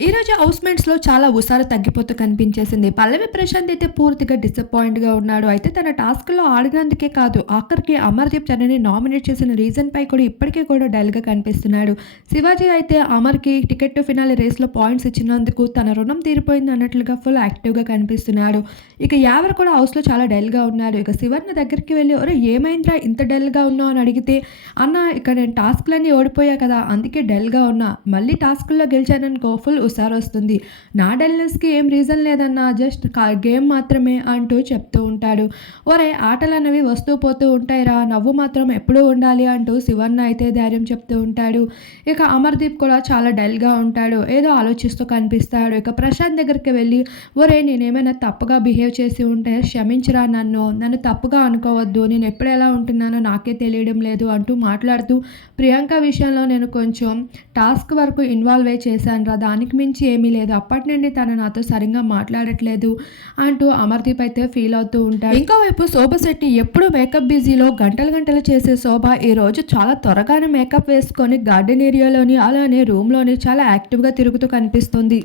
ఈరోజు హౌస్మేట్స్లో చాలా ఉసారు తగ్గిపోతూ కనిపించేసింది. పల్లవి ప్రశాంత్ అయితే పూర్తిగా డిసప్పాయింట్గా ఉన్నాడు. అయితే తన టాస్క్లో ఆడినందుకే కాదు ఆఖరికి అమర్దీప్ తనని నామినేట్ చేసిన రీజన్ పై కూడా ఇప్పటికీ కూడా డల్గా కనిపిస్తున్నాడు. శివాజీ అయితే అమర్కి టికెట్ టు ఫినాలి రేస్లో పాయింట్స్ ఇచ్చినందుకు తన రుణం తీరిపోయింది అన్నట్లుగా ఫుల్ యాక్టివ్గా కనిపిస్తున్నాడు. ఇక యావర్ కూడా హౌస్లో చాలా డల్గా ఉన్నారు. ఇక శివర్ణ దగ్గరికి వెళ్ళి ఒరే ఏమైందిరా? ఇంత డల్గా ఉన్నావు? అని అడిగితే అన్న ఇక్కడ నేను టాస్క్లన్నీ ఓడిపోయా కదా అందుకే డల్గా ఉన్నా. మళ్ళీ టాస్క్లో గెలిచాననుకో ఫుల్ ఉసారు వస్తుంది. నా డల్నెస్కి ఏం రీజన్ లేదన్నా జస్ట్ గేమ్ మాత్రమే అంటూ చెప్తూ ఉంటాడు. ఒరే ఆటలు అనేవి వస్తూ పోతూ ఉంటాయిరా నవ్వు మాత్రం ఎప్పుడూ ఉండాలి అంటూ శివన్న అయితే ధైర్యం చెప్తూ ఉంటాడు. ఇక అమర్దీప్ కూడా చాలా డల్గా ఉంటాడు. ఏదో ఆలోచిస్తూ కనిపిస్తాడు. ఇక ప్రశాంత్ దగ్గరికి వెళ్ళి ఒరే నేనేమైనా తప్పుగా బిహేవ్ చేసి ఉంటే క్షమించరా నన్ను. నన్ను తప్పుగా అనుకోవద్దు. నేను ఎప్పుడు ఎలా ఉంటున్నానో నాకే తెలియడం లేదు అంటూ మాట్లాడుతూ ప్రియాంక విషయంలో నేను కొంచెం టాస్క్ వరకు ఇన్వాల్వ్ అయి చేశాను రా దానికి మించి ఏమీ లేదు. అప్పటి నుండి తను నాతో సరిగ్గా మాట్లాడట్లేదు అంటూ అమర్దీప్ అయితే ఫీల్ అవుతూ ఉంటాడు. ఇంకోవైపు శోభ శెట్టి ఎప్పుడు మేకప్ బిజీలో గంటలు గంటలు చేసే శోభ ఈ రోజు చాలా త్వరగానే మేకప్ వేసుకొని గార్డెన్ ఏరియాలోని అలానే రూమ్లోని చాలా యాక్టివ్గా తిరుగుతూ కనిపిస్తుంది.